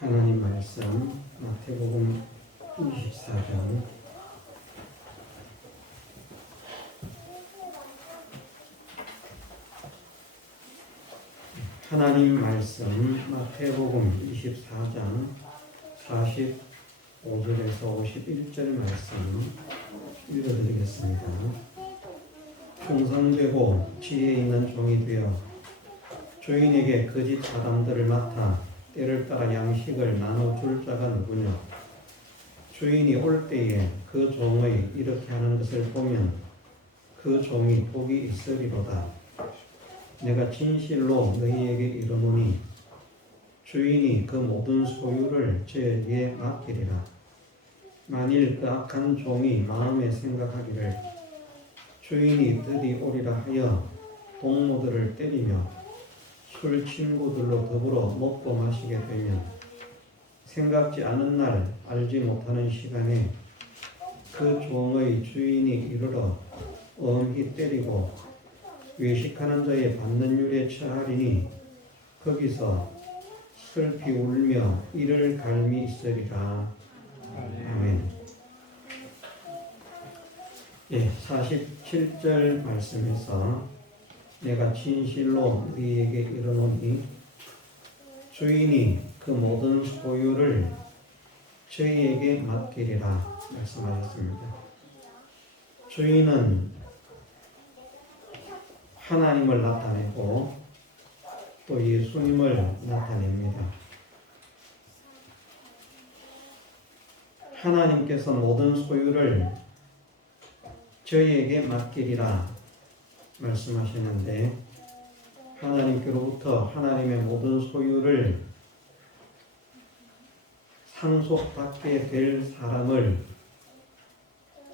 하나님 말씀 마태복음 24장 하나님 말씀 마태복음 24장 45절에서 51절 말씀 읽어드리겠습니다. 충성되고 지혜 있는 종이 되어 주인에게 거짓 사람들을 맡아 때를 따라 양식을 나눠줄 자가 누구냐? 주인이 올 때에 그 종의 이렇게 하는 것을 보면 그 종이 복이 있으리로다. 내가 진실로 너희에게 이르노니 주인이 그 모든 소유를 저에게 맡기리라. 만일 그 악한 종이 마음에 생각하기를 주인이 드디 오리라 하여 동무들을 때리며 술 친구들로 더불어 먹고 마시게 되면 생각지 않은 날 알지 못하는 시간에 그 종의 주인이 이르러 엄히 때리고 외식하는 자의 받는 율에 처하리니 거기서 슬피 울며 이를 갈미 있으리라. 아멘. 47절 말씀에서 내가 진실로 너희에게 이르노니 주인이 그 모든 소유를 저희에게 맡기리라 말씀하셨습니다. 주인은 하나님을 나타내고 또 예수님을 나타냅니다. 하나님께서 모든 소유를 저희에게 맡기리라 말씀하시는데 하나님께로부터 하나님의 모든 소유를 상속받게 될 사람을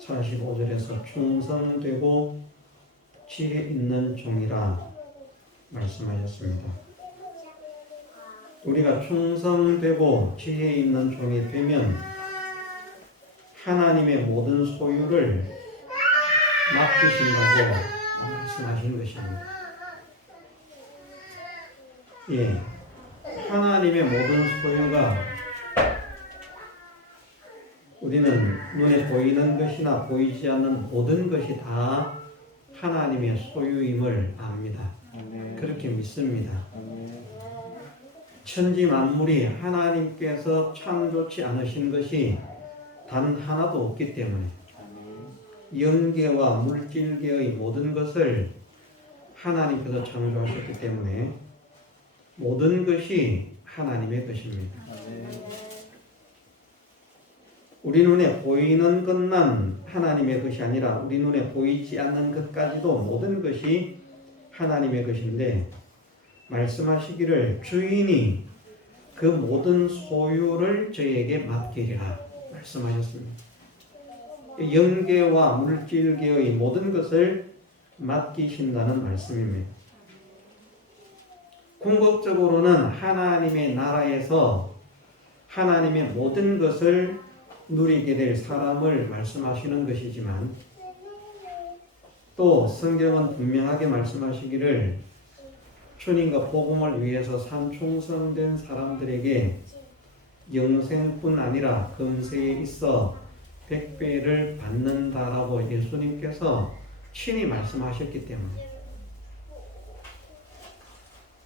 45절에서 충성되고 지혜 있는 종이라 말씀하셨습니다. 우리가 충성되고 지혜 있는 종이 되면 하나님의 모든 소유를 맡기신다고 말씀하시는 것입니다. 하나님의 모든 소유가 우리는 눈에 보이는 것이나 보이지 않는 모든 것이 다 하나님의 소유임을 압니다. 그렇게 믿습니다. 천지 만물이 하나님께서 창조치 않으신 것이 단 하나도 없기 때문에 영계와 물질계의 모든 것을 하나님께서 창조하셨기 때문에 모든 것이 하나님의 것입니다. 우리 눈에 보이는 것만 하나님의 것이 아니라 우리 눈에 보이지 않는 것까지도 모든 것이 하나님의 것인데 말씀하시기를 주인이 그 모든 소유를 저에게 맡기리라 말씀하셨습니다. 영계와 물질계의 모든 것을 맡기신다는 말씀입니다. 궁극적으로는 하나님의 나라에서 하나님의 모든 것을 누리게 될 사람을 말씀하시는 것이지만 또 성경은 분명하게 말씀하시기를 주님과 복음을 위해서 산충성된 사람들에게 영생뿐 아니라 금세에 있어 100배를 받는다라고 예수님께서 친히 말씀하셨기 때문에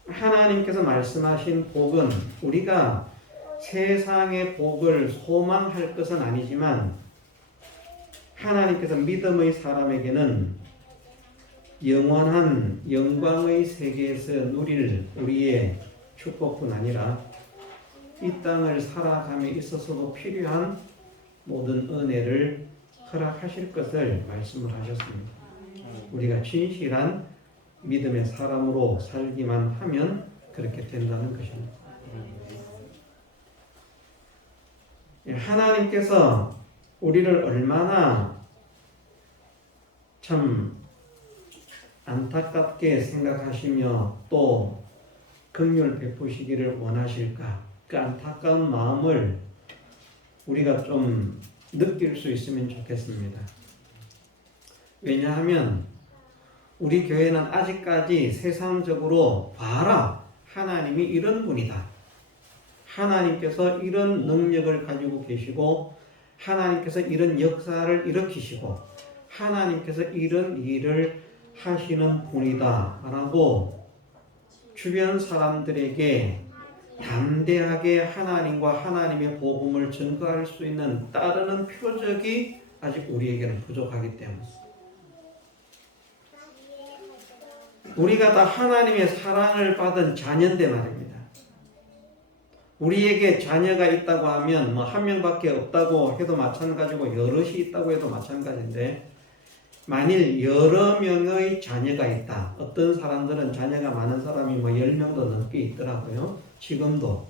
하나님께서 말씀하신 복은 우리가 세상의 복을 소망할 것은 아니지만 하나님께서 믿음의 사람에게는 영원한 영광의 세계에서 누릴 우리의 축복뿐 아니라 이 땅을 살아감에 있어서도 필요한 모든 은혜를 허락하실 것을 말씀을 하셨습니다. 우리가 진실한 믿음의 사람으로 살기만 하면 그렇게 된다는 것입니다. 하나님께서 우리를 얼마나 참 안타깝게 생각하시며 또 긍휼 베푸시기를 원하실까? 그 안타까운 마음을 우리가 좀 느낄 수 있으면 좋겠습니다. 왜냐하면 우리 교회는 아직까지 세상적으로 봐라 하나님이 이런 분이다 하나님께서 이런 능력을 가지고 계시고 하나님께서 이런 역사를 일으키시고 하나님께서 이런 일을 하시는 분이다 라고 주변 사람들에게 담대하게 하나님과 하나님의 복음을 증거할 수 있는 따르는 표적이 아직 우리에게는 부족하기 때문에 우리가 다 하나님의 사랑을 받은 자녀인데 말입니다. 우리에게 자녀가 있다고 하면 뭐 한 명밖에 없다고 해도 마찬가지고 여럿이 있다고 해도 마찬가지인데 만일 여러 명의 자녀가 있다. 어떤 사람들은 자녀가 많은 사람이 뭐 10명도 넘게 있더라고요. 지금도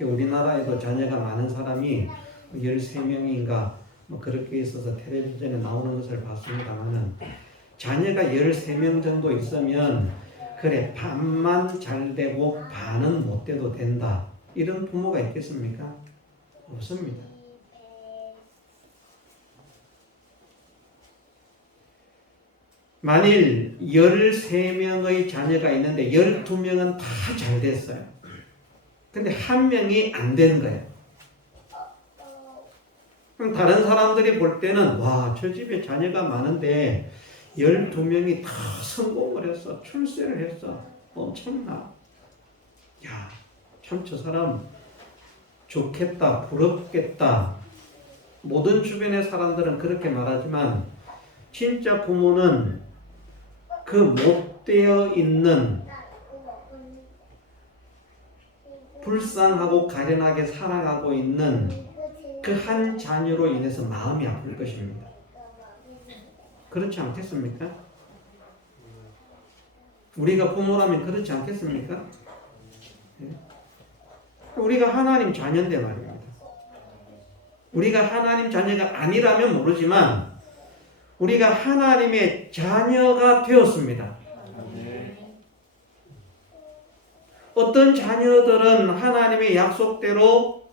우리나라에도 자녀가 많은 사람이 13명인가 뭐 그렇게 있어서 텔레비전에 나오는 것을 봤습니다만은 자녀가 13명 정도 있으면 그래 반만 잘 되고 반은 못 돼도 된다. 이런 부모가 있겠습니까? 없습니다. 만일 13명의 자녀가 있는데 12명은 다 잘 됐어요. 근데 한 명이 안 된 거예요. 그럼 다른 사람들이 볼 때는 와, 저 집에 자녀가 많은데 12명이 다 성공을 했어. 출세를 했어. 엄청나. 야, 참 저 사람 좋겠다. 부럽겠다. 모든 주변의 사람들은 그렇게 말하지만 진짜 부모는 그 못되어 있는 불쌍하고 가련하게 살아가고 있는 그 한 자녀로 인해서 마음이 아플 것입니다. 그렇지 않겠습니까? 우리가 부모라면 그렇지 않겠습니까? 우리가 하나님 자녀인데 말입니다. 우리가 하나님 자녀가 아니라면 모르지만 우리가 하나님의 자녀가 되었습니다. 어떤 자녀들은 하나님의 약속대로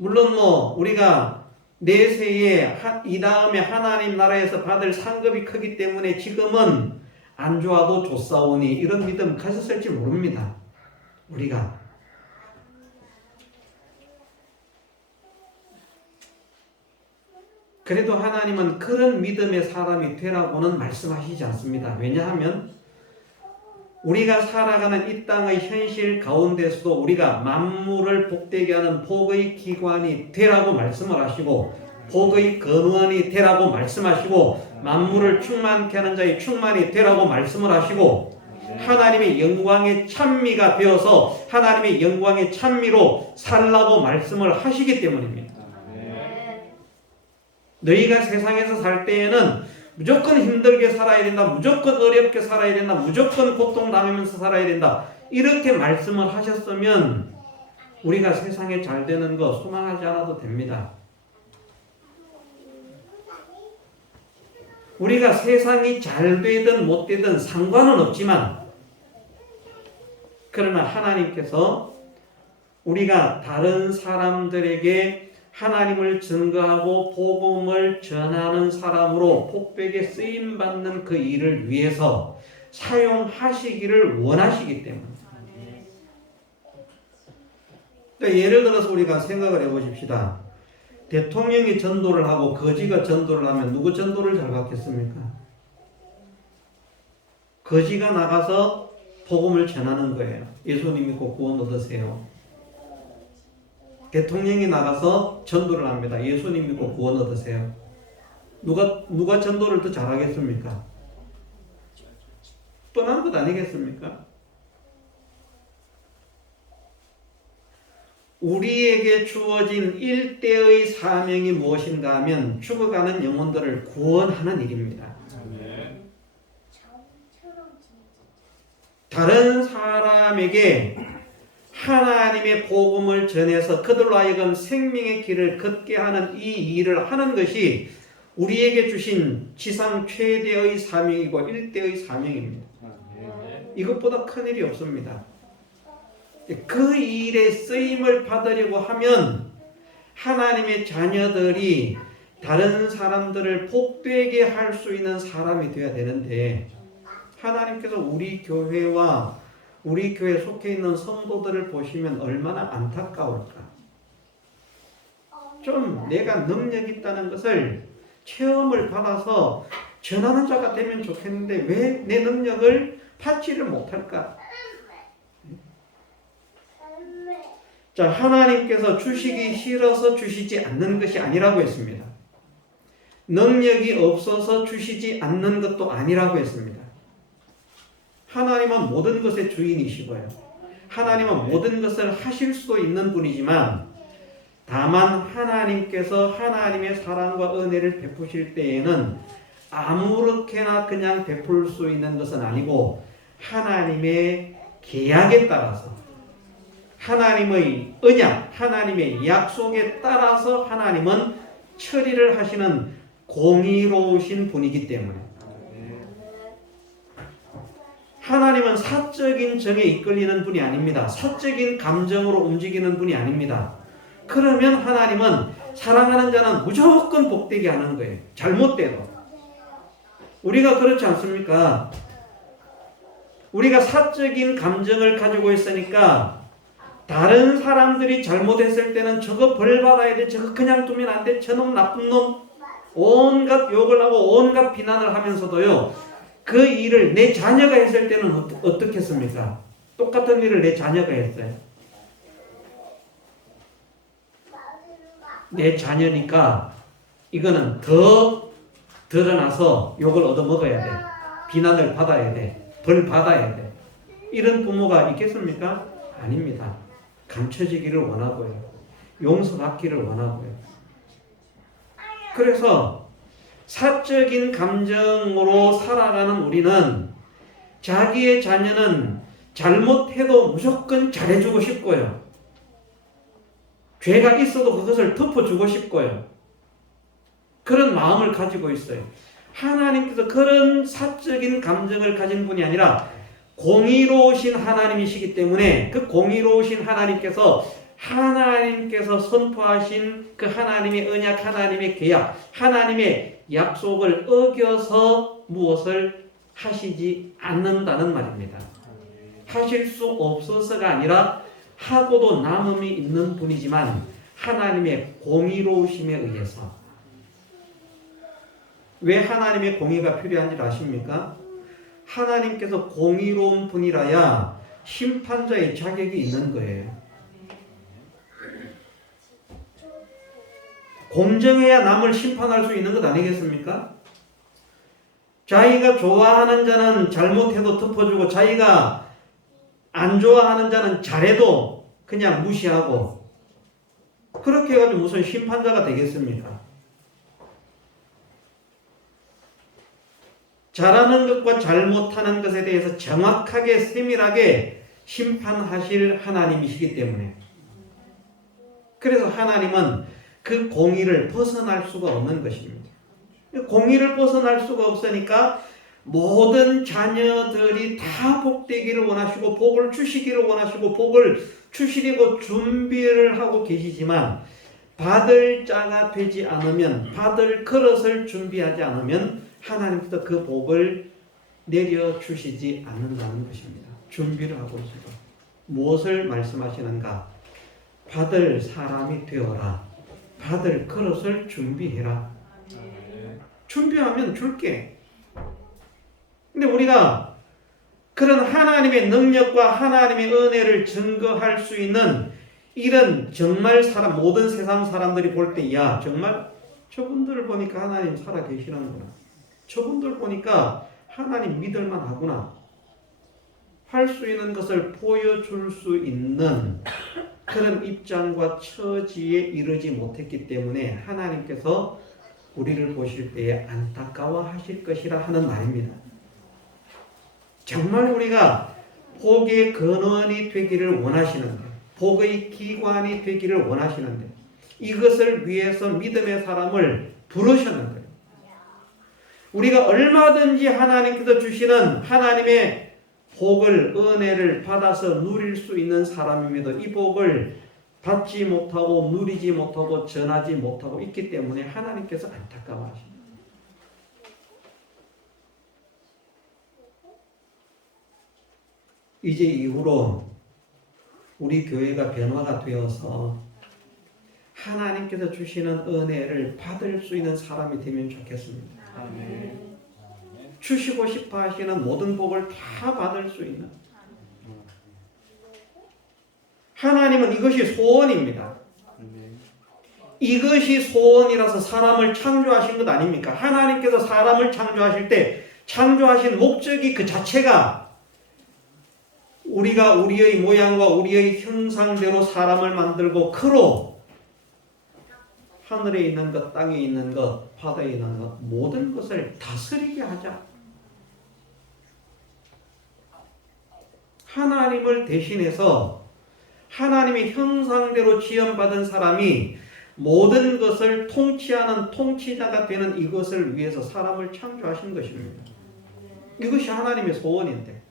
물론 뭐 우리가 내세에 이 다음에 하나님 나라에서 받을 상급이 크기 때문에 지금은 안 좋아도 좋사오니 이런 믿음 가졌을지 모릅니다. 우리가 그래도 하나님은 그런 믿음의 사람이 되라고는 말씀하시지 않습니다. 왜냐하면 우리가 살아가는 이 땅의 현실 가운데서도 우리가 만물을 복되게 하는 복의 기관이 되라고 말씀을 하시고 복의 근원이 되라고 말씀하시고 만물을 충만케 하는 자의 충만이 되라고 말씀을 하시고 하나님의 영광의 찬미가 되어서 하나님의 영광의 찬미로 살라고 말씀을 하시기 때문입니다. 너희가 세상에서 살 때에는 무조건 힘들게 살아야 된다. 무조건 어렵게 살아야 된다. 무조건 고통당하면서 살아야 된다. 이렇게 말씀을 하셨으면 우리가 세상에 잘 되는 거 소망하지 않아도 됩니다. 우리가 세상이 잘 되든 못 되든 상관은 없지만 그러나 하나님께서 우리가 다른 사람들에게 하나님을 증거하고 복음을 전하는 사람으로 복되게 쓰임받는 그 일을 위해서 사용하시기를 원하시기 때문입니다. 그러니까 예를 들어서 우리가 생각을 해보십시다. 대통령이 전도를 하고 거지가 전도를 하면 누구 전도를 잘 받겠습니까? 거지가 나가서 복음을 전하는 거예요. 예수님 믿고 구원 얻으세요. 대통령이 나가서 전도를 합니다. 예수님 믿고 구원 얻으세요. 누가 전도를 더 잘하겠습니까? 뻔한 것 아니겠습니까? 우리에게 주어진 일대의 사명이 무엇인가 하면 죽어가는 영혼들을 구원하는 일입니다. 다른 사람에게 하나님의 복음을 전해서 그들로 하여금 생명의 길을 걷게 하는 이 일을 하는 것이 우리에게 주신 지상 최대의 사명이고 일대의 사명입니다. 이것보다 큰 일이 없습니다. 그 일에 쓰임을 받으려고 하면 하나님의 자녀들이 다른 사람들을 복되게 할 수 있는 사람이 되어야 되는데 하나님께서 우리 교회와 우리 교회에 속해 있는 성도들을 보시면 얼마나 안타까울까. 좀 내가 능력 있다는 것을 체험을 받아서 전하는 자가 되면 좋겠는데 왜 내 능력을 받지를 못할까? 자, 하나님께서 주시기 싫어서 주시지 않는 것이 아니라고 했습니다. 능력이 없어서 주시지 않는 것도 아니라고 했습니다. 하나님은 모든 것의 주인이시고요. 하나님은 모든 것을 하실 수도 있는 분이지만 다만 하나님께서 하나님의 사랑과 은혜를 베푸실 때에는 아무렇게나 그냥 베풀 수 있는 것은 아니고 하나님의 계약에 따라서 하나님의 언약, 하나님의 약속에 따라서 하나님은 처리를 하시는 공의로우신 분이기 때문에 하나님은 사적인 정에 이끌리는 분이 아닙니다. 사적인 감정으로 움직이는 분이 아닙니다. 그러면 하나님은 사랑하는 자는 무조건 복되게 하는 거예요. 잘못돼도. 우리가 그렇지 않습니까? 우리가 사적인 감정을 가지고 있으니까 다른 사람들이 잘못했을 때는 저거 벌 받아야 돼. 저거 그냥 두면 안 돼. 저놈 나쁜 놈. 온갖 욕을 하고 온갖 비난을 하면서도요. 그 일을 내 자녀가 했을 때는 어떻게 했습니까? 똑같은 일을 내 자녀가 했어요. 내 자녀니까 이거는 더 드러나서 욕을 얻어먹어야 돼. 비난을 받아야 돼. 벌 받아야 돼. 이런 부모가 있겠습니까? 아닙니다. 감춰지기를 원하고요. 용서받기를 원하고요. 그래서 사적인 감정으로 살아가는 우리는 자기의 자녀는 잘못해도 무조건 잘해주고 싶고요. 죄가 있어도 그것을 덮어주고 싶고요. 그런 마음을 가지고 있어요. 하나님께서 그런 사적인 감정을 가진 분이 아니라 공의로우신 하나님이시기 때문에 그 공의로우신 하나님께서 선포하신 그 하나님의 언약, 하나님의 계약, 하나님의 약속을 어겨서 무엇을 하시지 않는다는 말입니다. 하실 수 없어서가 아니라 하고도 남음이 있는 분이지만 하나님의 공의로우심에 의해서. 왜 하나님의 공의가 필요한지 아십니까? 하나님께서 공의로운 분이라야 심판자의 자격이 있는 거예요. 공정해야 남을 심판할 수 있는 것 아니겠습니까? 자기가 좋아하는 자는 잘못해도 덮어주고 자기가 안 좋아하는 자는 잘해도 그냥 무시하고 그렇게 해가지고 무슨 심판자가 되겠습니까? 잘하는 것과 잘못하는 것에 대해서 정확하게 세밀하게 심판하실 하나님이시기 때문에 그래서 하나님은 그 공의를 벗어날 수가 없는 것입니다. 공의를 벗어날 수가 없으니까 모든 자녀들이 다 복되기를 원하시고 복을 주시기를 원하시고 복을 주시려고 준비를 하고 계시지만 받을 자가 되지 않으면 받을 그릇을 준비하지 않으면 하나님께서 그 복을 내려주시지 않는다는 것입니다. 준비를 하고 있어도 무엇을 말씀하시는가? 받을 사람이 되어라. 받을 그릇을 준비해라. 준비하면 줄게. 근데 우리가 그런 하나님의 능력과 하나님의 은혜를 증거할 수 있는 이런 정말 모든 세상 사람들이 볼 때, 야, 정말 저분들을 보니까 하나님 살아 계시는구나. 저분들 보니까 하나님 믿을만 하구나. 할 수 있는 것을 보여줄 수 있는 그런 입장과 처지에 이르지 못했기 때문에 하나님께서 우리를 보실 때에 안타까워 하실 것이라 하는 말입니다. 정말 우리가 복의 근원이 되기를 원하시는데, 복의 기관이 되기를 원하시는데, 이것을 위해서 믿음의 사람을 부르셨는데, 우리가 얼마든지 하나님께서 주시는 하나님의 복을, 은혜를 받아서 누릴 수 있는 사람임에도 이 복을 받지 못하고 누리지 못하고 전하지 못하고 있기 때문에 하나님께서 안타까워하십니다. 이제 이후로 우리 교회가 변화가 되어서 하나님께서 주시는 은혜를 받을 수 있는 사람이 되면 좋겠습니다. 아멘. 주시고 싶어 하시는 모든 복을 다 받을 수 있는, 하나님은 이것이 소원입니다. 이것이 소원이라서 사람을 창조하신 것 아닙니까? 하나님께서 사람을 창조하실 때 창조하신 목적이 그 자체가 우리가 우리의 모양과 우리의 형상대로 사람을 만들고 그로 하늘에 있는 것, 땅에 있는 것, 바다에 있는 것 모든 것을 다스리게 하자. 하나님을 대신해서 하나님의 형상대로 지음받은 사람이 모든 것을 통치하는 통치자가 되는 이것을 위해서 사람을 창조하신 것입니다. 이것이 하나님의 소원인데,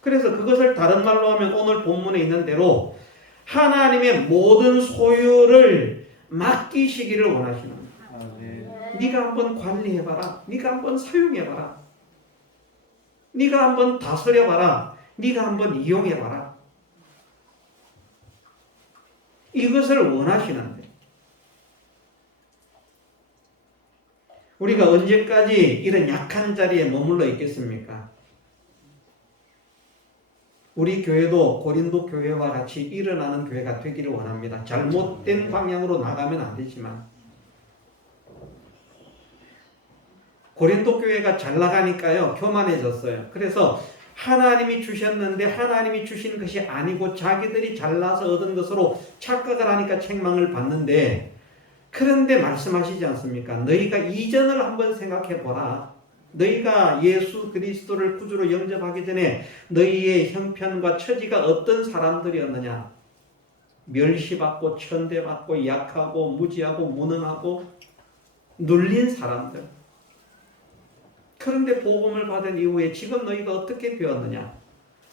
그래서 그것을 다른 말로 하면 오늘 본문에 있는 대로 하나님의 모든 소유를 맡기시기를 원하시는 거예요. 네가 한번 관리해봐라. 네가 한번 사용해봐라. 네가 한번 다스려봐라. 네가 한번 이용해봐라. 이것을 원하시는데, 우리가 언제까지 이런 약한 자리에 머물러 있겠습니까? 우리 교회도 고린도 교회와 같이 일어나는 교회가 되기를 원합니다. 잘못된 방향으로 나가면 안 되지만, 고린도 교회가 잘 나가니까요 교만해졌어요. 그래서 하나님이 주셨는데 하나님이 주신 것이 아니고 자기들이 잘나서 얻은 것으로 착각을 하니까 책망을 받는데, 그런데 말씀하시지 않습니까? 너희가 이전을 한번 생각해 보라. 너희가 예수 그리스도를 구주로 영접하기 전에 너희의 형편과 처지가 어떤 사람들이었느냐? 멸시받고 천대받고 약하고 무지하고 무능하고 눌린 사람들. 그런데 복음을 받은 이후에 지금 너희가 어떻게 되었느냐?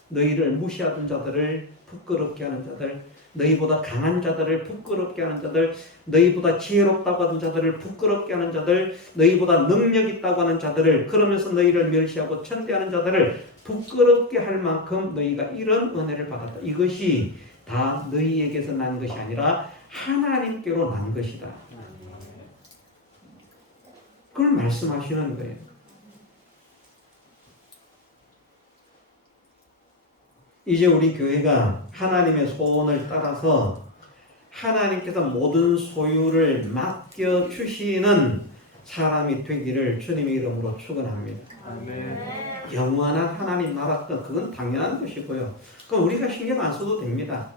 너희를 무시하던 자들을 부끄럽게 하는 자들, 너희보다 강한 자들을 부끄럽게 하는 자들, 너희보다 지혜롭다고 하는 자들을 부끄럽게 하는 자들, 너희보다 능력 있다고 하는 자들을, 그러면서 너희를 멸시하고 천대하는 자들을 부끄럽게 할 만큼 너희가 이런 은혜를 받았다. 이것이 다 너희에게서 난 것이 아니라 하나님께로 난 것이다. 그걸 말씀하시는 거예요. 이제 우리 교회가 하나님의 소원을 따라서 하나님께서 모든 소유를 맡겨주시는 사람이 되기를 주님의 이름으로 축원합니다. 아멘. 영원한 하나님 나라 뜻, 그건 당연한 것이고요. 그럼 우리가 신경 안 써도 됩니다.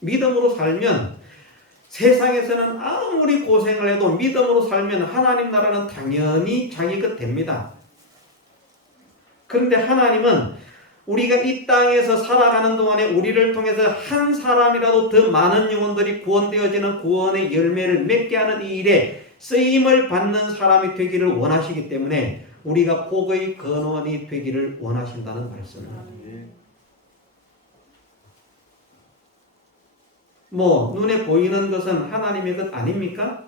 믿음으로 살면, 세상에서는 아무리 고생을 해도 믿음으로 살면 하나님 나라는 당연히 자기 것 됩니다. 그런데 하나님은 우리가 이 땅에서 살아가는 동안에 우리를 통해서 한 사람이라도 더 많은 영혼들이 구원되어지는 구원의 열매를 맺게 하는 이 일에 쓰임을 받는 사람이 되기를 원하시기 때문에 우리가 복의 근원이 되기를 원하신다는 말씀입니다. 눈에 보이는 것은 하나님의 것 아닙니까?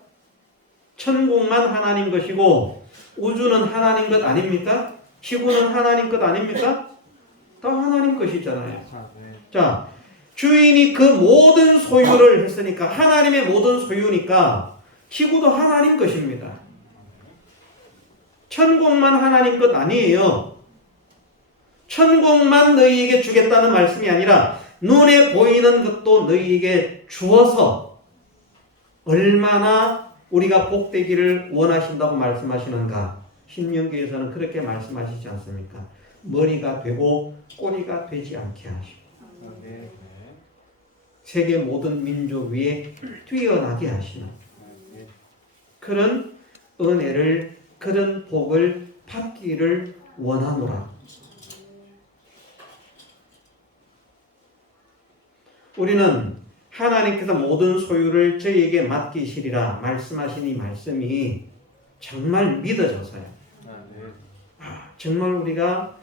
천국만 하나님 것이고 우주는 하나님 것 아닙니까? 지구는 하나님 것 아닙니까? 다 하나님 것이잖아요. 자, 주인이 그 모든 소유를 했으니까 하나님의 모든 소유니까 지구도 하나님 것입니다. 천국만 하나님 것 아니에요. 천국만 너희에게 주겠다는 말씀이 아니라 눈에 보이는 것도 너희에게 주어서 얼마나 우리가 복되기를 원하신다고 말씀하시는가. 신명기에서는 그렇게 말씀하시지 않습니까? 머리가 되고 꼬리가 되지 않게 하시고 세계 모든 민족 위에 뛰어나게 하시는 그런 은혜를, 그런 복을 받기를 원하노라. 우리는 하나님께서 모든 소유를 저희에게 맡기시리라 말씀하신 이 말씀이 정말 믿어져서요. 정말 우리가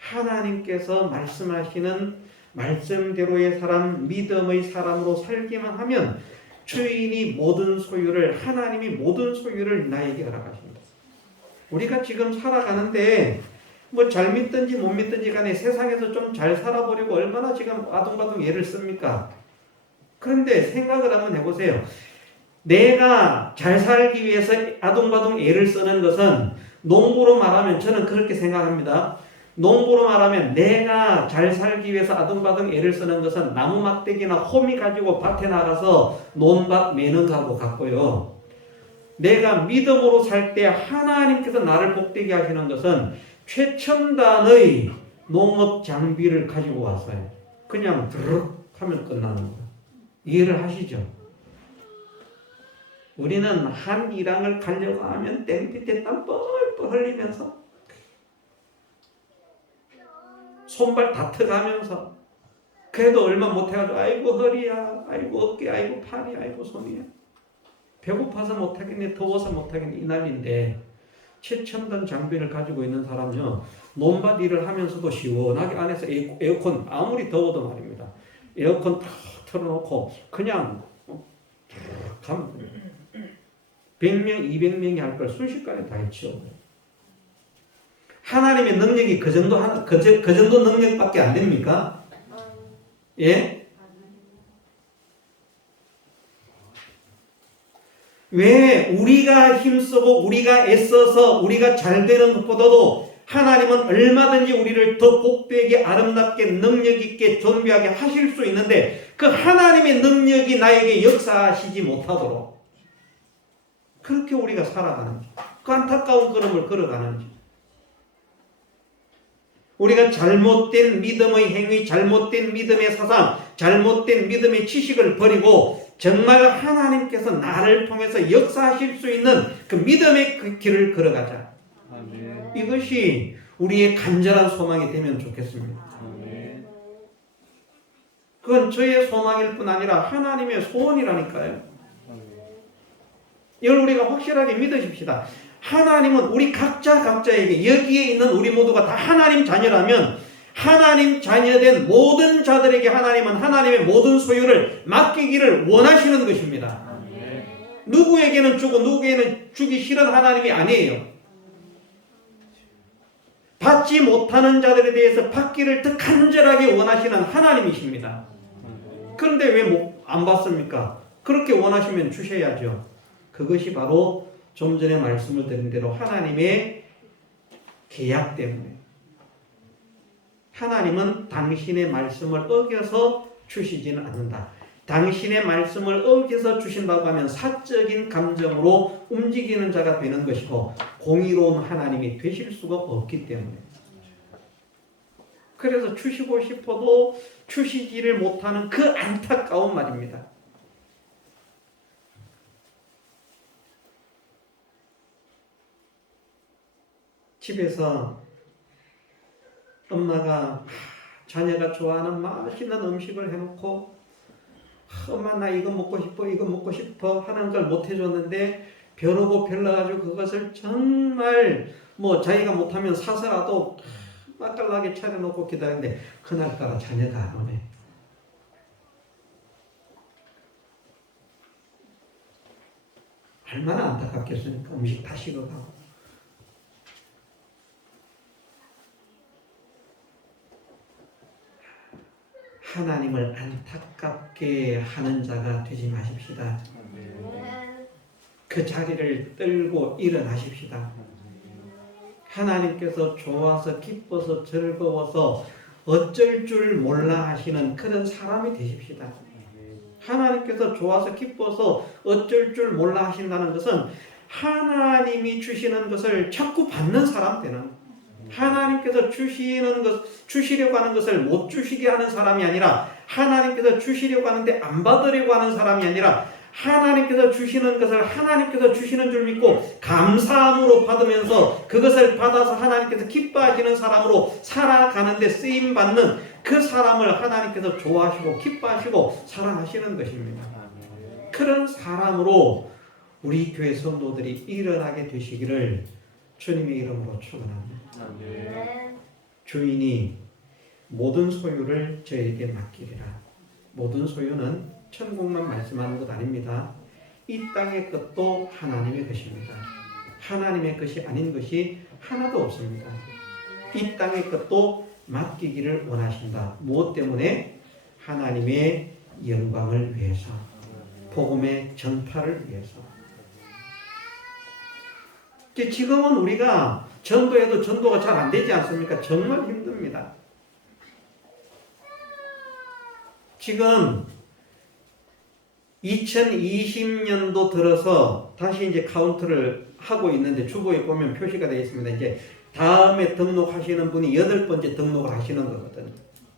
하나님께서 말씀하시는 말씀대로의 사람, 믿음의 사람으로 살기만 하면 주인이 모든 소유를, 하나님이 모든 소유를 나에게 허락하십니다. 우리가 지금 살아가는데 뭐 잘 믿든지 못 믿든지 간에 세상에서 좀 잘 살아보려고 얼마나 지금 아둥바둥 애를 씁니까? 그런데 생각을 한번 해보세요. 내가 잘 살기 위해서 아둥바둥 애를 쓰는 것은 농부로 말하면 저는 그렇게 생각합니다. 농부로 말하면 내가 잘 살기 위해서 아둥바둥 애를 쓰는 것은 나무 막대기나 호미 가지고 밭에 나가서 논밭 매는 거하고 같고요. 내가 믿음으로 살 때 하나님께서 나를 복되게 하시는 것은 최첨단의 농업 장비를 가지고 왔어요. 그냥 드르륵 하면 끝나는 거예요. 이해를 하시죠? 우리는 한 일항을 가려고 하면 땡볕에 땀 뻘뻘 흘리면서 손발 다쳐가면서 그래도 얼마 못해가지고 아이고 허리야, 아이고 어깨, 아이고 팔이, 아이고 손이야. 배고파서 못하겠네, 더워서 못하겠네 이 난리인데 최첨단 장비를 가지고 있는 사람은요 논밭 일을 하면서도 시원하게 안에서 에어컨 아무리 더워도 말입니다. 에어컨 탁 틀어놓고 그냥 가면 돼요. 100명, 200명이 할 걸 순식간에 다 해치워. 하나님의 능력이 그 정도 능력밖에 안 됩니까? 예? 왜 우리가 힘쓰고 우리가 애써서 우리가 잘 되는 것보다도 하나님은 얼마든지 우리를 더 복되게 아름답게 능력있게 존귀하게 하실 수 있는데 그 하나님의 능력이 나에게 역사하시지 못하도록 그렇게 우리가 살아가는지 그 안타까운 걸음을 걸어가는지 우리가 잘못된 믿음의 행위, 잘못된 믿음의 사상, 잘못된 믿음의 지식을 버리고 정말 하나님께서 나를 통해서 역사하실 수 있는 그 믿음의 그 길을 걸어가자. 아멘. 이것이 우리의 간절한 소망이 되면 좋겠습니다. 아멘. 그건 저의 소망일 뿐 아니라 하나님의 소원이라니까요. 이걸 우리가 확실하게 믿으십시다. 하나님은 우리 각자에게 여기에 있는 우리 모두가 다 하나님 자녀라면 하나님 자녀된 모든 자들에게 하나님은 하나님의 모든 소유를 맡기기를 원하시는 것입니다. 누구에게는 주고 누구에게는 주기 싫은 하나님이 아니에요. 받지 못하는 자들에 대해서 받기를 더 간절하게 원하시는 하나님이십니다. 그런데 왜 안 받습니까? 그렇게 원하시면 주셔야죠. 그것이 바로 좀 전에 말씀을 드린 대로 하나님의 계약 때문에 하나님은 당신의 말씀을 어겨서 주시지는 않는다. 당신의 말씀을 어겨서 주신다고 하면 사적인 감정으로 움직이는 자가 되는 것이고 공의로운 하나님이 되실 수가 없기 때문에 그래서 주시고 싶어도 주시지를 못하는 그 안타까운 말입니다. 집에서 엄마가 자녀가 좋아하는 맛있는 음식을 해놓고 엄마 나 이거 먹고 싶어 이거 먹고 싶어 하는 걸 못 해줬는데 벼르고 별러가지고 그것을 정말 뭐 자기가 못하면 사서라도 맛깔나게 차려놓고 기다리는데 그날따라 자녀가 안 오네. 얼마나 안타깝겠습니까? 음식 다 식어가고. 하나님을 안타깝게 하는 자가 되지 마십시다. 그 자리를 떨고 일어나십시다. 하나님께서 좋아서 기뻐서 즐거워서 어쩔 줄 몰라 하시는 그런 사람이 되십시다. 하나님께서 좋아서 기뻐서 어쩔 줄 몰라 하신다는 것은 하나님이 주시는 것을 자꾸 받는 사람 되는 거예요. 하나님께서 주시려고 하는 것을 못 주시게 하는 사람이 아니라 하나님께서 주시려고 하는데 안 받으려고 하는 사람이 아니라 하나님께서 주시는 것을 하나님께서 주시는 줄 믿고 감사함으로 받으면서 그것을 받아서 하나님께서 기뻐하시는 사람으로 살아가는데 쓰임받는 그 사람을 하나님께서 좋아하시고 기뻐하시고 사랑하시는 것입니다. 그런 사람으로 우리 교회 성도들이 일어나게 되시기를 주님의 이름으로 축원합니다. 주인이 모든 소유를 저에게 맡기리라. 모든 소유는 천국만 말씀하는 것 아닙니다. 이 땅의 것도 하나님의 것입니다. 하나님의 것이 아닌 것이 하나도 없습니다. 이 땅의 것도 맡기기를 원하신다. 무엇 때문에? 하나님의 영광을 위해서, 복음의 전파를 위해서. 지금은 우리가 전도해도 전도가 잘 안 되지 않습니까? 정말 힘듭니다. 지금 2020년도 들어서 다시 이제 카운트를 하고 있는데 주보에 보면 표시가 되어 있습니다. 이제 다음에 등록하시는 분이 8번째 등록을 하시는 거거든요.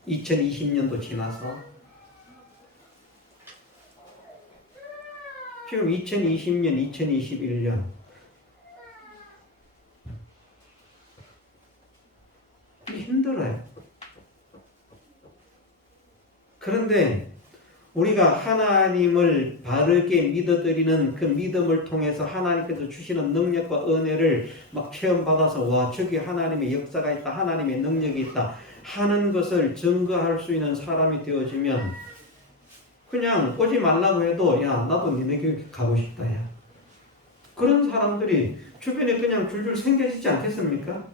2020년도 지나서. 지금 2020년, 2021년. 힘들어요. 그런데 우리가 하나님을 바르게 믿어드리는 그 믿음을 통해서 하나님께서 주시는 능력과 은혜를 막 체험받아서 와, 저기 하나님의 역사가 있다, 하나님의 능력이 있다 하는 것을 증거할 수 있는 사람이 되어지면 그냥 오지 말라고 해도 야, 나도 니네 교회 가고 싶다 야. 그런 사람들이 주변에 그냥 줄줄 생겨지지 않겠습니까?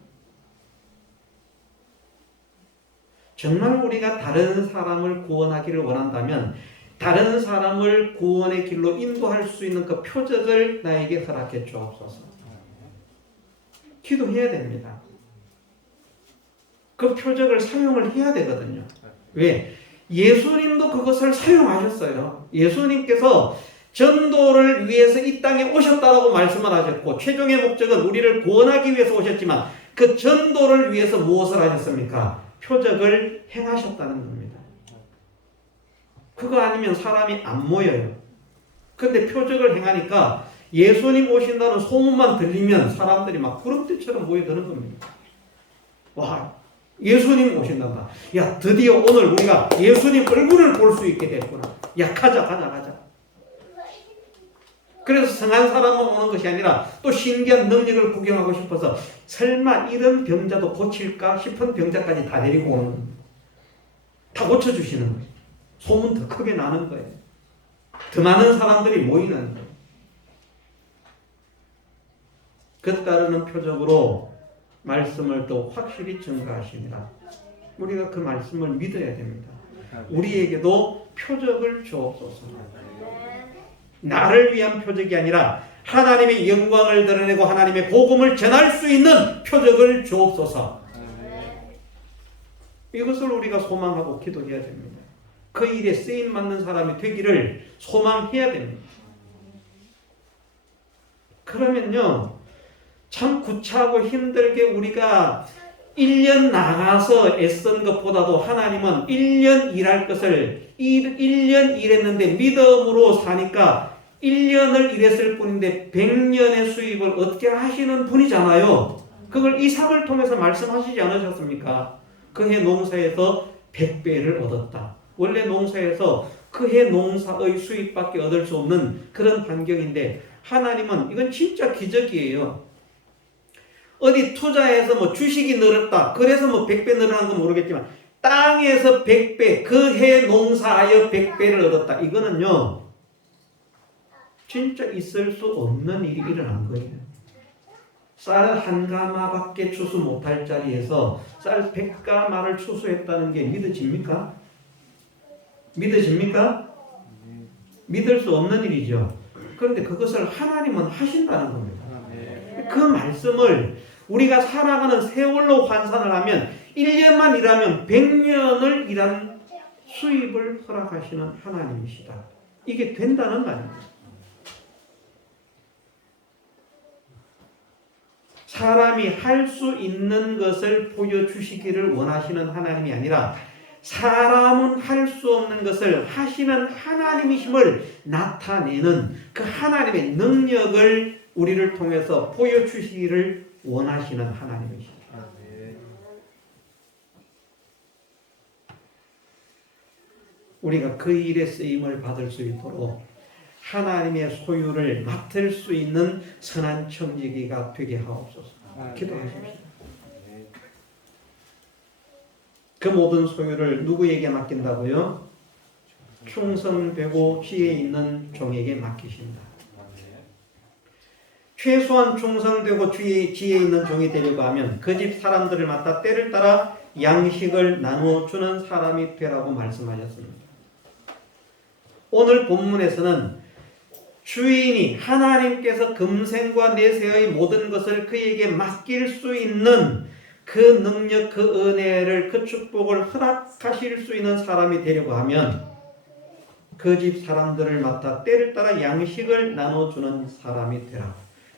정말 우리가 다른 사람을 구원하기를 원한다면 다른 사람을 구원의 길로 인도할 수 있는 그 표적을 나에게 허락해 주옵소서. 기도해야 됩니다. 그 표적을 사용을 해야 되거든요. 왜? 예수님도 그것을 사용하셨어요. 예수님께서 전도를 위해서 이 땅에 오셨다라고 말씀을 하셨고 최종의 목적은 우리를 구원하기 위해서 오셨지만 그 전도를 위해서 무엇을 하셨습니까? 표적을 행하셨다는 겁니다. 그거 아니면 사람이 안 모여요. 근데 표적을 행하니까 예수님 오신다는 소문만 들리면 사람들이 막 구름대처럼 모여드는 겁니다. 와, 예수님 오신단다. 야, 드디어 오늘 우리가 예수님 얼굴을 볼 수 있게 됐구나. 야, 가자. 그래서 성한 사람만 오는 것이 아니라 또 신기한 능력을 구경하고 싶어서 설마 이런 병자도 고칠까 싶은 병자까지 다 데리고 오는 겁니다. 다 고쳐주시는 거예요. 소문 더 크게 나는 거예요. 더 많은 사람들이 모이는 거예요. 그 따르는 표적으로 말씀을 또 확실히 증거하십니다. 우리가 그 말씀을 믿어야 됩니다. 우리에게도 표적을 주옵소서. 나를 위한 표적이 아니라 하나님의 영광을 드러내고 하나님의 복음을 전할 수 있는 표적을 주옵소서. 이것을 우리가 소망하고 기도해야 됩니다. 그 일에 쓰임받는 사람이 되기를 소망해야 됩니다. 그러면요, 참 구차하고 힘들게 우리가 1년 나가서 애쓴 것보다도 하나님은 1년 일할 것을 1년 일했는데 믿음으로 사니까 1년을 일했을 뿐인데 100년의 수입을 얻게 하시는 분이잖아요. 그걸 이삭을 통해서 말씀하시지 않으셨습니까? 그 해 농사에서 100배를 얻었다. 원래 농사에서 그 해 농사의 수입밖에 얻을 수 없는 그런 환경인데 하나님은 이건 진짜 기적이에요. 어디 투자해서 뭐 주식이 늘었다. 그래서 뭐 100배 늘어난 건 모르겠지만 땅에서 100배, 그 해 농사하여 100배를 얻었다. 이거는요, 진짜 있을 수 없는 일이 일어난 거예요. 쌀 한 가마밖에 추수 못할 자리에서 쌀 100가마를 추수했다는 게 믿어집니까? 믿어집니까? 믿을 수 없는 일이죠. 그런데 그것을 하나님은 하신다는 겁니다. 그 말씀을 우리가 살아가는 세월로 환산을 하면 1년만 일하면 100년을 일한 수입을 허락하시는 하나님이시다. 이게 된다는 말입니다. 사람이 할 수 있는 것을 보여주시기를 원하시는 하나님이 아니라 사람은 할 수 없는 것을 하시는 하나님이심을 나타내는 그 하나님의 능력을 우리를 통해서 보여주시기를 원하시는 하나님이십니다. 우리가 그 일에 쓰임을 받을 수 있도록 하나님의 소유를 맡을 수 있는 선한 청지기가 되게 하옵소서. 기도하십시오. 그 모든 소유를 누구에게 맡긴다고요? 충성되고 지혜 있는 종에게 맡기신다. 최소한 충성되고 주의 지혜 있는 종이 되려고 하면 그 집 사람들을 맡아 때를 따라 양식을 나누어주는 사람이 되라고 말씀하셨습니다. 오늘 본문에서는 주인이 하나님께서 금생과 내세의 모든 것을 그에게 맡길 수 있는 그 능력, 그 은혜를, 그 축복을 허락하실 수 있는 사람이 되려고 하면 그 집 사람들을 맡아 때를 따라 양식을 나눠주는 사람이 되라.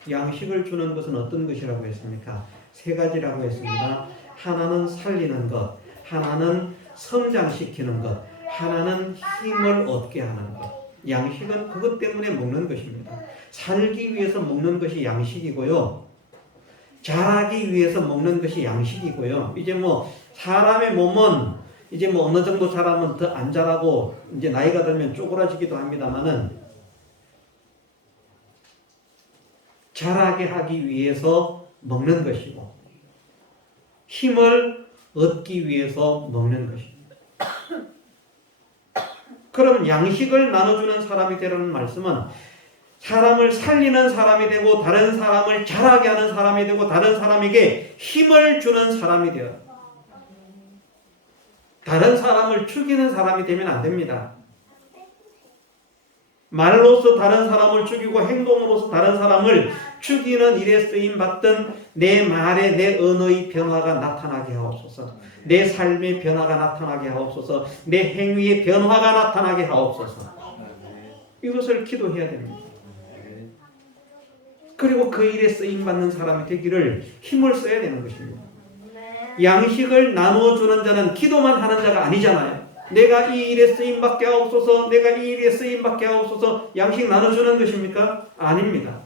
양식을 주는 것은 어떤 것이라고 했습니까? 세 가지라고 했습니다. 하나는 살리는 것, 하나는 성장시키는 것, 하나는 힘을 얻게 하는 것. 양식은 그것 때문에 먹는 것입니다. 살기 위해서 먹는 것이 양식이고요. 자라기 위해서 먹는 것이 양식이고요. 이제 뭐 사람의 몸은 이제 뭐 어느 정도 자라면 더 안 자라고 이제 나이가 들면 쪼그라지기도 합니다만은 자라게 하기 위해서 먹는 것이고 힘을 얻기 위해서 먹는 것입니다. 그럼 양식을 나눠주는 사람이 되라는 말씀은 사람을 살리는 사람이 되고 다른 사람을 자라게 하는 사람이 되고 다른 사람에게 힘을 주는 사람이 되어 다른 사람을 죽이는 사람이 되면 안 됩니다. 말로서 다른 사람을 죽이고 행동으로서 다른 사람을 죽이는 일에 쓰임받던 내 말에 내 언어의 변화가 나타나게 하옵소서. 내 삶의 변화가 나타나게 하옵소서. 내 행위의 변화가 나타나게 하옵소서. 이것을 기도해야 됩니다. 그리고 그 일에 쓰임받는 사람이 되기를 힘을 써야 되는 것입니다. 양식을 나누어주는 자는 기도만 하는 자가 아니잖아요. 내가 이 일에 쓰임받게 하옵소서, 내가 이 일에 쓰임받게 하옵소서, 양식 나눠주는 것입니까? 아닙니다.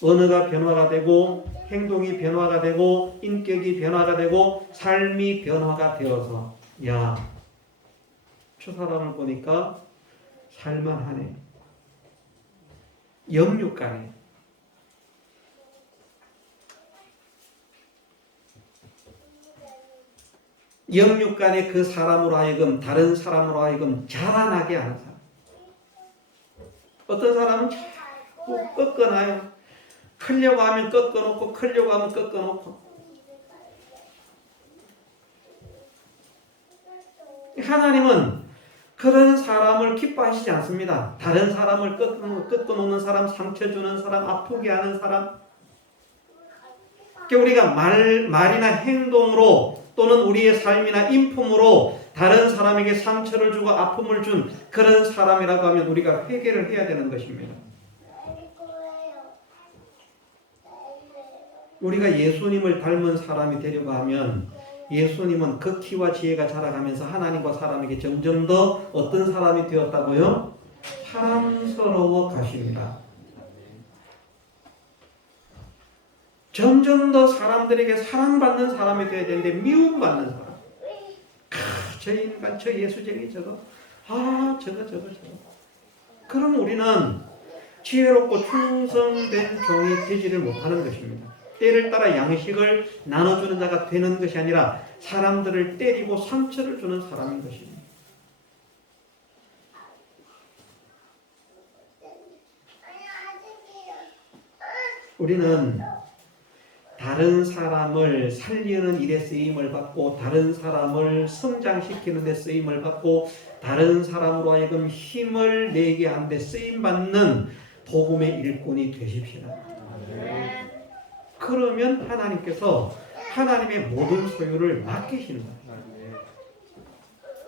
언어가 변화가 되고 행동이 변화가 되고 인격이 변화가 되고 삶이 변화가 되어서 야, 저 사람을 보니까 살만하네. 영육간에 영육간에 그 사람으로 하여금 다른 사람으로 하여금 자라나게 하는 사람. 어떤 사람은 자꾸 꺾어놔요. 크려고 하면 꺾어놓고 크려고 하면 꺾어놓고. 하나님은 그런 사람을 기뻐하시지 않습니다. 다른 사람을 꺾어놓는 사람, 상처 주는 사람, 아프게 하는 사람. 우리가 말이나 행동으로 또는 우리의 삶이나 인품으로 다른 사람에게 상처를 주고 아픔을 준 그런 사람이라고 하면 우리가 회개를 해야 되는 것입니다. 우리가 예수님을 닮은 사람이 되려고 하면 예수님은 그 키와 지혜가 자라가면서 하나님과 사람에게 점점 더 어떤 사람이 되었다고요? 사랑스러워 가십니다. 점점 더 사람들에게 사랑받는 사람이 되어야 되는데 미움받는 사람. 저 인간, 저 예수쟁이 저거. 저거. 그럼 우리는 지혜롭고 충성된 종이 되지를 못하는 것입니다. 때를 따라 양식을 나눠주는 자가 되는 것이 아니라 사람들을 때리고 상처를 주는 사람인 것입니다. 우리는 다른 사람을 살리는 일에 쓰임을 받고 다른 사람을 성장시키는 데 쓰임을 받고 다른 사람으로 하여금 힘을 내게 하는 데 쓰임받는 복음의 일꾼이 되십시다. 그러면 하나님께서 하나님의 모든 소유를 맡기신다.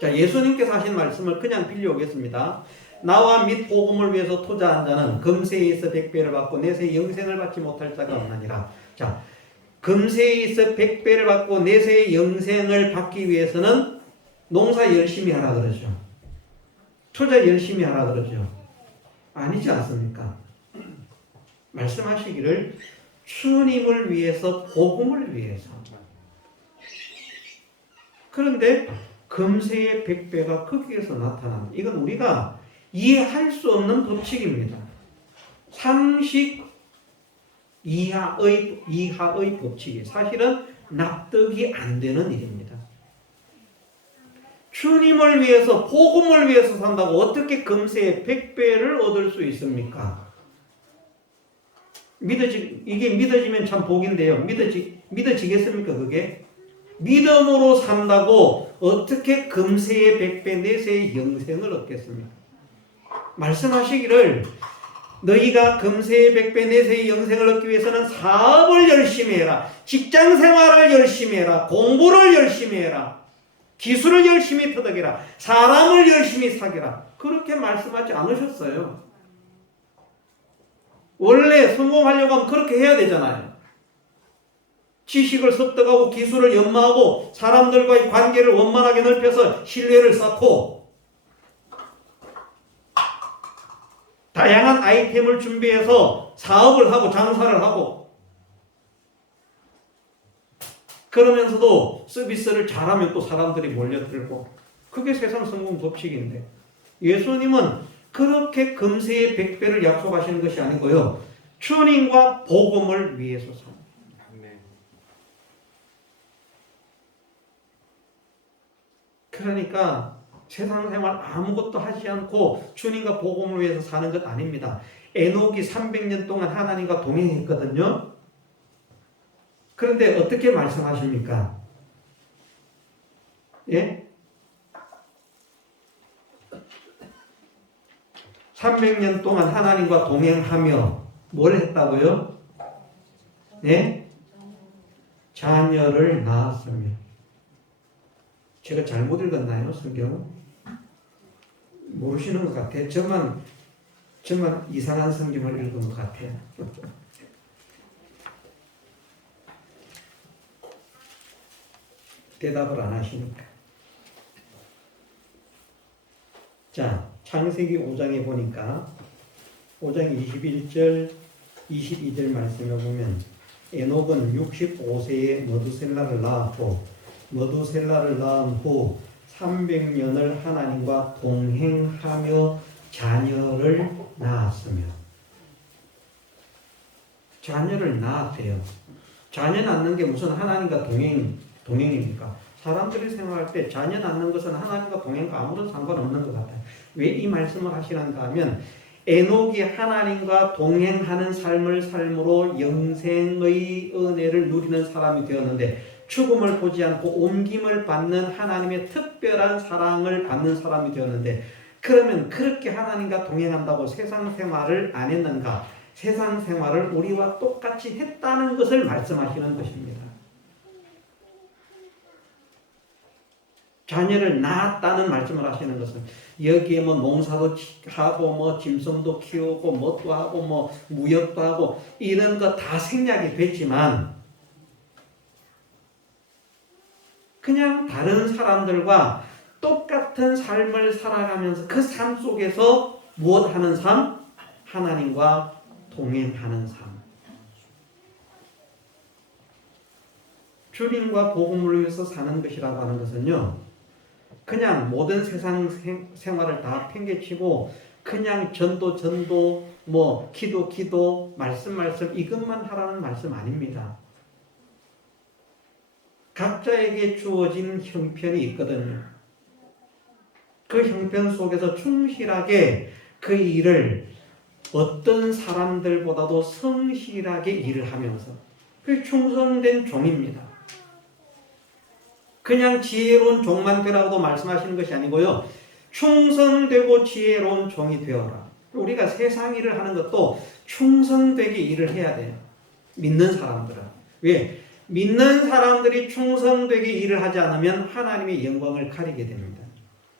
자, 예수님께서 하신 말씀을 그냥 빌려오겠습니다. 나와 및 복음을 위해서 투자한 자는 금세에 있어 100배를 받고 내세 영생을 받지 못할 자가 없나니라. 자, 금세에 있어 100배를 받고 내세 영생을 받기 위해서는 농사 열심히 하라 그러죠. 투자 열심히 하라 그러죠. 아니지 않습니까? 말씀하시기를 주님을 위해서, 복음을 위해서. 그런데 금세의 100배가 거기에서 나타납니다. 이건 우리가 이해할 수 없는 법칙입니다. 상식 이하의 법칙이 사실은 납득이 안 되는 일입니다. 주님을 위해서, 복음을 위해서 산다고 어떻게 금세의 100배를 얻을 수 있습니까? 이게 믿어지면 참 복인데요. 믿어지겠습니까, 그게? 믿음으로 산다고 어떻게 금세의 백배 내세의 영생을 얻겠습니까? 말씀하시기를 너희가 금세의 백배 내세의 영생을 얻기 위해서는 사업을 열심히 해라. 직장 생활을 열심히 해라. 공부를 열심히 해라. 기술을 열심히 터득해라. 사람을 열심히 사귀라. 그렇게 말씀하지 않으셨어요. 원래 성공하려고 하면 그렇게 해야 되잖아요. 지식을 습득하고 기술을 연마하고 사람들과의 관계를 원만하게 넓혀서 신뢰를 쌓고 다양한 아이템을 준비해서 사업을 하고 장사를 하고 그러면서도 서비스를 잘하면 또 사람들이 몰려들고 그게 세상 성공 법칙인데 예수님은 그렇게 금세의 백배를 약속하시는 것이 아니고요. 주님과 복음을 위해서 삽니다. 그러니까 세상 생활 아무것도 하지 않고 주님과 복음을 위해서 사는 것 아닙니다. 에녹이 300년 동안 하나님과 동행했거든요. 그런데 어떻게 말씀하십니까? 예? 300년 동안 하나님과 동행하며 뭘 했다고요? 네? 자녀를 낳았습니다. 제가 잘못 읽었나요, 성경? 모르시는 것 같아요. 저만 이상한 성경을 읽은 것 같아요. 대답을 안 하시니까. 자, 창세기 5장에 보니까 5장 21절, 22절 말씀에 보면 에녹은 65세에 머두셀라를 낳았고 머두셀라를 낳은 후 300년을 하나님과 동행하며 자녀를 낳았으며 자녀를 낳았대요. 자녀 낳는 게 무슨 하나님과 동행입니까? 사람들이 생각할 때 자녀 낳는 것은 하나님과 동행과 아무런 상관없는 것 같아요. 왜 이 말씀을 하시는가 하면 에녹이 하나님과 동행하는 삶을 삶으로 영생의 은혜를 누리는 사람이 되었는데 죽음을 보지 않고 옮김을 받는 하나님의 특별한 사랑을 받는 사람이 되었는데 그러면 그렇게 하나님과 동행한다고 세상 생활을 안 했는가? 세상 생활을 우리와 똑같이 했다는 것을 말씀하시는 것입니다. 자녀를 낳았다는 말씀을 하시는 것은 여기에 뭐 농사도 하고 뭐 짐승도 키우고 뭣도 하고 뭐 무역도 하고 이런 거 다 생략이 됐지만 그냥 다른 사람들과 똑같은 삶을 살아가면서 그 삶 속에서 무엇 하는 삶? 하나님과 동행하는 삶. 주님과 복음을 위해서 사는 것이라고 하는 것은요. 그냥 모든 세상 생활을 다 팽개치고 그냥 전도 뭐 기도 말씀 이것만 하라는 말씀 아닙니다. 각자에게 주어진 형편이 있거든요. 그 형편 속에서 충실하게 그 일을 어떤 사람들보다도 성실하게 일을 하면서 그 충성된 종입니다. 그냥 지혜로운 종만 되라고 말씀하시는 것이 아니고요. 충성되고 지혜로운 종이 되어라. 우리가 세상 일을 하는 것도 충성되게 일을 해야 돼요. 믿는 사람들은. 왜? 믿는 사람들이 충성되게 일을 하지 않으면 하나님의 영광을 가리게 됩니다.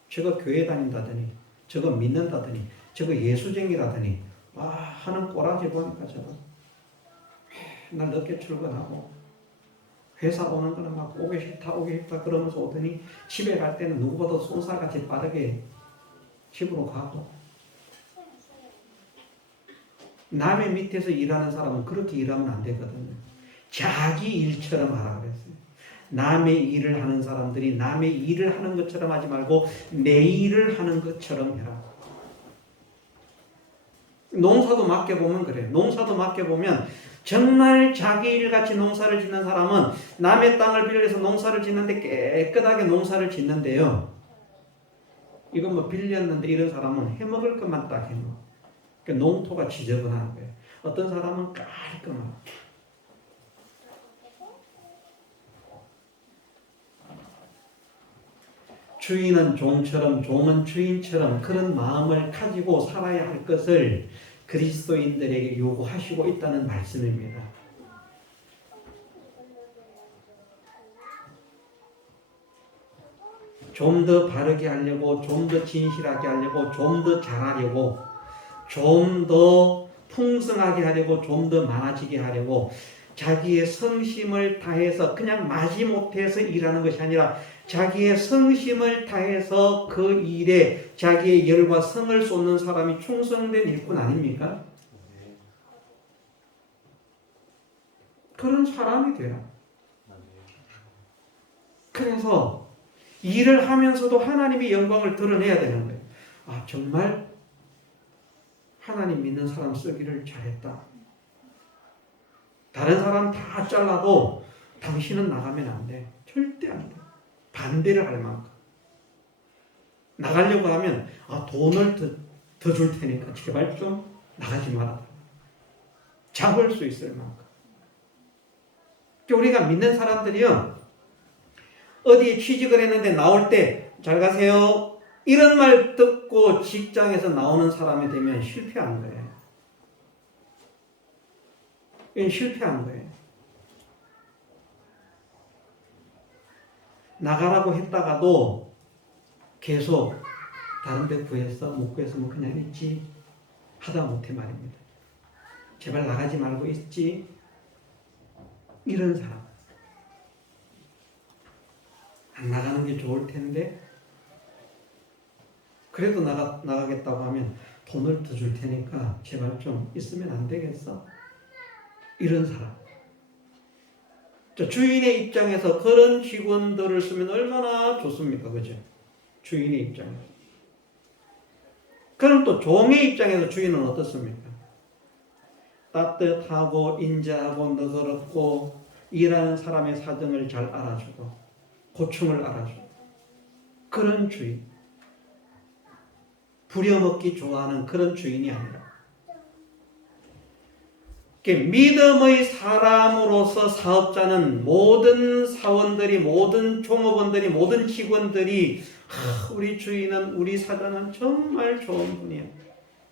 저거 교회 다닌다더니 저거 믿는다더니 저거 예수쟁이라더니 하는 꼬라지 보니까 저거 맨날 늦게 출근하고 회사 오는 거는 막 오기 싫다 그러면서 오더니 집에 갈 때는 누구보다 쏜살같이 빠르게 집으로 가고 남의 밑에서 일하는 사람은 그렇게 일하면 안 되거든요. 자기 일처럼 하라 그랬어요. 남의 일을 하는 사람들이 남의 일을 하는 것처럼 하지 말고 내 일을 하는 것처럼 해라. 농사도 맡겨보면 그래요. 농사도 맡겨보면 정말 자기 일같이 농사를 짓는 사람은 남의 땅을 빌려서 농사를 짓는데 깨끗하게 농사를 짓는데요. 이건 뭐 빌렸는데 이런 사람은 해먹을 것만 딱 해먹어. 그러니까 농토가 지저분한 거예요. 어떤 사람은 깔끔하고. 주인은 종처럼 종은 주인처럼 그런 마음을 가지고 살아야 할 것을 그리스도인들에게 요구하시고 있다는 말씀입니다. 좀 더 바르게 하려고, 좀 더 진실하게 하려고, 좀 더 잘하려고, 좀 더 풍성하게 하려고, 좀 더 많아지게 하려고 자기의 성심을 다해서 그냥 마지못해서 일하는 것이 아니라 자기의 성심을 다해서 그 일에 자기의 열과 성을 쏟는 사람이 충성된 일꾼 아닙니까? 그런 사람이 되라. 그래서 일을 하면서도 하나님의 영광을 드러내야 되는 거예요. 아, 정말 하나님 믿는 사람 쓰기를 잘했다. 다른 사람 다 잘라도 당신은 나가면 안 돼. 절대 안 돼. 반대를 할 만큼. 나가려고 하면 돈을 더 줄 테니까 제발 좀 나가지 마라. 잡을 수 있을 만큼. 우리가 믿는 사람들이요, 어디에 취직을 했는데 나올 때 잘 가세요 이런 말 듣고 직장에서 나오는 사람이 되면 실패한 거예요. 이건 실패한 거예요. 나가라고 했다가도 계속 다른 데 구해서 못 구했으면 그냥 있지 하다 못해 말입니다. 제발 나가지 말고 있지. 이런 사람. 안 나가는 게 좋을 텐데 그래도 나가겠다고 하면 돈을 더 줄 테니까 제발 좀 있으면 안 되겠어? 이런 사람. 주인의 입장에서 그런 직원들을 쓰면 얼마나 좋습니까? 그죠? 주인의 입장에서. 그럼 또 종의 입장에서 주인은 어떻습니까? 따뜻하고 인자하고 너그럽고 일하는 사람의 사정을 잘 알아주고 고충을 알아주고 그런 주인. 부려먹기 좋아하는 그런 주인이 아니라 믿음의 사람으로서 사업자는 모든 사원들이, 모든 종업원들이, 모든 직원들이 우리 주인은, 우리 사장은 정말 좋은 분이야.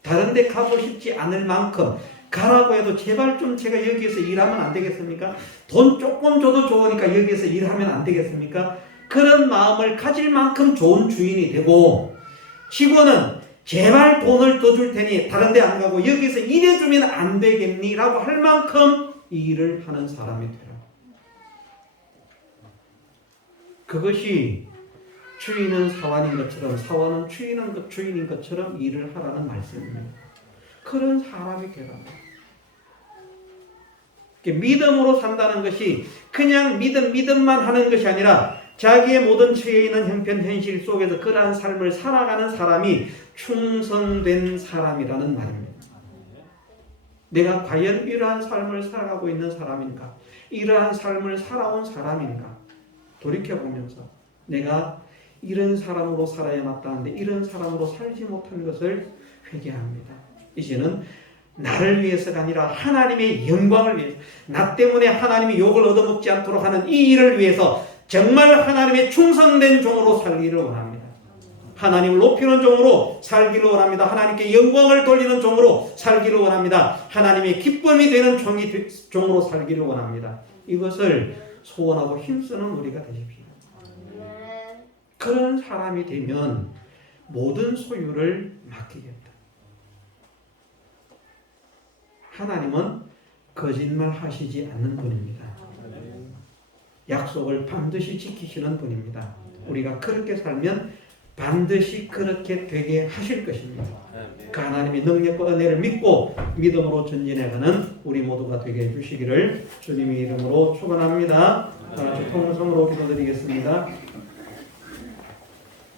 다른 데 가고 싶지 않을 만큼 가라고 해도 제발 좀 제가 여기에서 일하면 안 되겠습니까? 돈 조금 줘도 좋으니까 여기에서 일하면 안 되겠습니까? 그런 마음을 가질 만큼 좋은 주인이 되고, 직원은 제발 돈을 더 줄 테니 다른 데 안 가고 여기서 일해주면 안 되겠니? 라고 할 만큼 일을 하는 사람이 되라. 그것이 주인은 사원인 것처럼, 사원은 주인인 것처럼 일을 하라는 말씀입니다. 그런 사람이 되라. 믿음으로 산다는 것이 그냥 믿음만 하는 것이 아니라 자기의 모든 처해 있는 형편 현실 속에서 그러한 삶을 살아가는 사람이 충성된 사람이라는 말입니다. 내가 과연 이러한 삶을 살아가고 있는 사람인가? 이러한 삶을 살아온 사람인가? 돌이켜보면서 내가 이런 사람으로 살아야 마땅한데 이런 사람으로 살지 못한 것을 회개합니다. 이제는 나를 위해서가 아니라 하나님의 영광을 위해서, 나 때문에 하나님이 욕을 얻어먹지 않도록 하는 이 일을 위해서 정말 하나님의 충성된 종으로 살기를 원합니다. 하나님을 높이는 종으로 살기를 원합니다. 하나님께 영광을 돌리는 종으로 살기를 원합니다. 하나님의 기쁨이 되는 종으로 살기를 원합니다. 이것을 소원하고 힘쓰는 우리가 되십시오. 그런 사람이 되면 모든 소유를 맡기겠다. 하나님은 거짓말 하시지 않는 분입니다. 약속을 반드시 지키시는 분입니다. 우리가 그렇게 살면 반드시 그렇게 되게 하실 것입니다. 그 하나님의 능력과 은혜를 믿고 믿음으로 전진해가는 우리 모두가 되게 해주시기를 주님의 이름으로 축원합니다. 통성으로 기도드리겠습니다.